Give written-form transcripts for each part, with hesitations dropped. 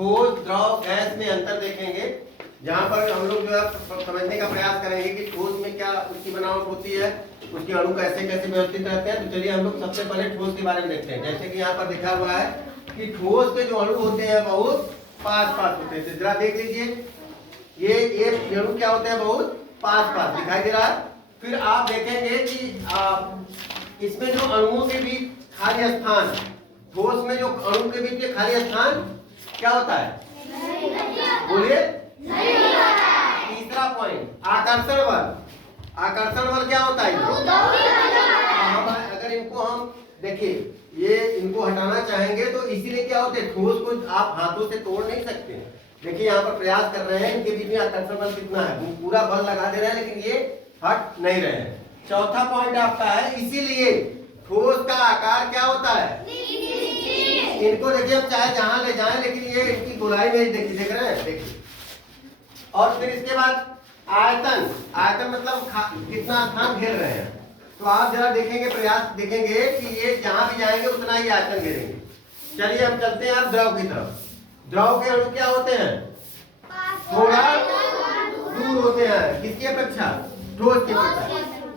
ठोस द्रव गैस में अंतर देखेंगे, जहाँ पर हम लोग जो है समझने का प्रयास करेंगे कि ठोस में क्या उसकी बनावट होती है, उसके अणु कैसे कैसे व्यवस्थित रहते हैं। तो चलिए हम लोग सबसे पहले ठोस के बारे में देखते हैं। जैसे कि यहाँ पर लिखा हुआ है कि ठोस के जो अणु होते हैं बहुत पास पास होते हैं। जरा देख लीजिए, ये अणु क्या होते हैं, बहुत पास पास दिखाई दे रहा है। फिर आप देखेंगे कि इसमें जो अणुओं के बीच खाली स्थान, ठोस में जो अणु के बीच में खाली स्थान क्या होता है, बोलिए। तीसरा पॉइंट आकर्षण बल। आकर्षण बल क्या होता है, अगर इनको हम देखिए, ये इनको हटाना चाहेंगे तो इसीलिए क्या होते हैं, ठोस को आप हाथों से तोड़ नहीं सकते। देखिए यहाँ पर प्रयास कर रहे हैं, इनके बीच में आकर्षण बल कितना है, वो पूरा बल लगा दे रहे हैं लेकिन ये हट नहीं रहे हैं। चौथा पॉइंट आपका है, इसीलिए ठोस का आकार क्या होता है, इनको देखिए हम चाहे जहां ले जाएं लेकिन ये इनकी गोलाई में देखिए, देख रहे हैं, देखिए। और फिर इसके बाद आयतन। आयतन मतलब कितना स्थान घेर रहे हैं। तो आप जरा देखेंगे, प्रयास देखेंगे कि ये जहां भी जाएंगे उतना ही आयतन घेरेंगे। चलिए हम चलते हैं अब द्रव की तरफ। द्रव के अणु क्या होते हैं, थोड़ा दूर होते हैं, किसकी अपेक्षा, ठोस की अपेक्षा।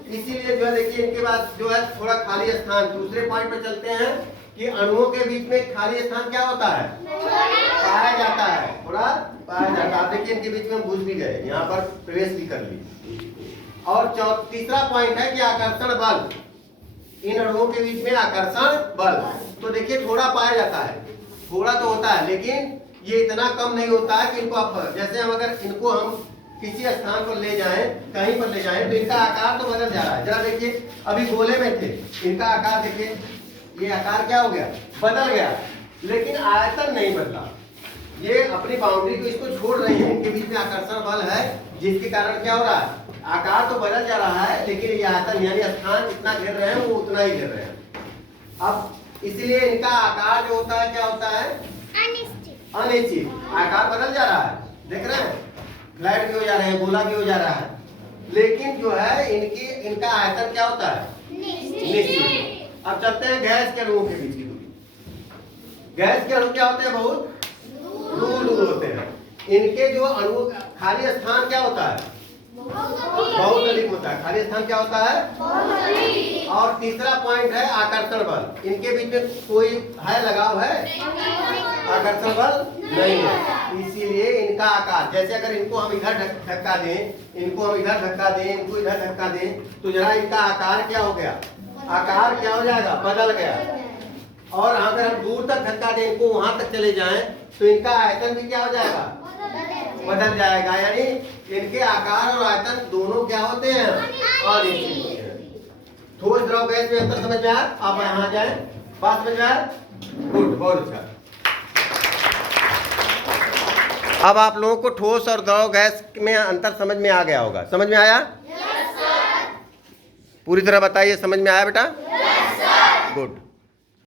इसीलिए जो है देखिए इनके बाद जो है थोड़ा खाली स्थान। दूसरे पॉइंट पे चलते हैं कि अणुओं के बीच में खाली स्थान क्या होता है, पाया जाता है, थोड़ा पाया जाता है। देखिए इनके बीच में हम घुस भी गए, यहाँ पर प्रवेश भी कर ली। और तीसरा पॉइंट है कि आकर्षण बल। इन अणुओं के बीच में आकर्षण बल तो देखिए थोड़ा पाया जाता है, थोड़ा तो होता है लेकिन ये इतना कम नहीं होता है कि इनको आप, जैसे हम अगर इनको हम किसी स्थान पर ले जाएं, कहीं पर ले जाएं तो इनका आकार तो बदल जा रहा है। जरा देखिए, अभी गोले में थे, इनका आकार देखिए, ये आकार क्या हो गया, बदल गया, लेकिन आयतन नहीं बदला। ये अपनी बाउंड्री को इसको छोड़ रही है, इनके बीच में आकर्षण बल है जिसके कारण क्या हो रहा है, आकार तो बदल जा रहा है लेकिन ये आयतन यानी स्थान जितना घेर रहे हैं वो उतना ही घेर रहे हैं। अब इसलिए इनका आकार जो होता है क्या होता है, अनिश्चित। आकार बदल जा रहा है, देख रहे हैं, फ्लैट भी हो जा रहे हैं, गोला भी हो जा रहा है, लेकिन जो है इनका आयतन क्या होता है, निश्चित। अब चलते हैं गैस के अणुओं के बीच की दूरी। गैस के अणु क्या होते हैं, बहुत दूर दूर होते हैं। इनके जो अणु खाली स्थान क्या होता है, बहुत अधिक होता है। खाली स्थान क्या होता है। और तीसरा पॉइंट है आकर्षण बल। इनके बीच में कोई है, लगाव है, आकर्षण बल नहीं है। इसीलिए इनका आकार, जैसे अगर इनको हम इधर धक्का दें, इनको हम इधर धक्का दें, इनको इधर धक्का दें, तो जरा इनका आकार क्या हो गया, आकार क्या हो जाएगा, बदल गया। और अगर हम दूर तक धक्का दें, इनको वहां तक चले जाएं, तो इनका आयतन भी क्या हो जाएगा, बदल जाएगा। यानी इनके आकार और आयतन दोनों क्या होते हैं, अनिश्चित होते हैं। ठोस द्रव गैस में अंतर समझ में आया, आप यहाँ जाए, बात समझ में आया, गुड, बहुत अच्छा। अब आप लोगों को ठोस और द्रव गैस में अंतर समझ में आ गया होगा, समझ में आया? Yes sir. पूरी तरह बताइए, समझ में आया बेटा? Yes sir. गुड।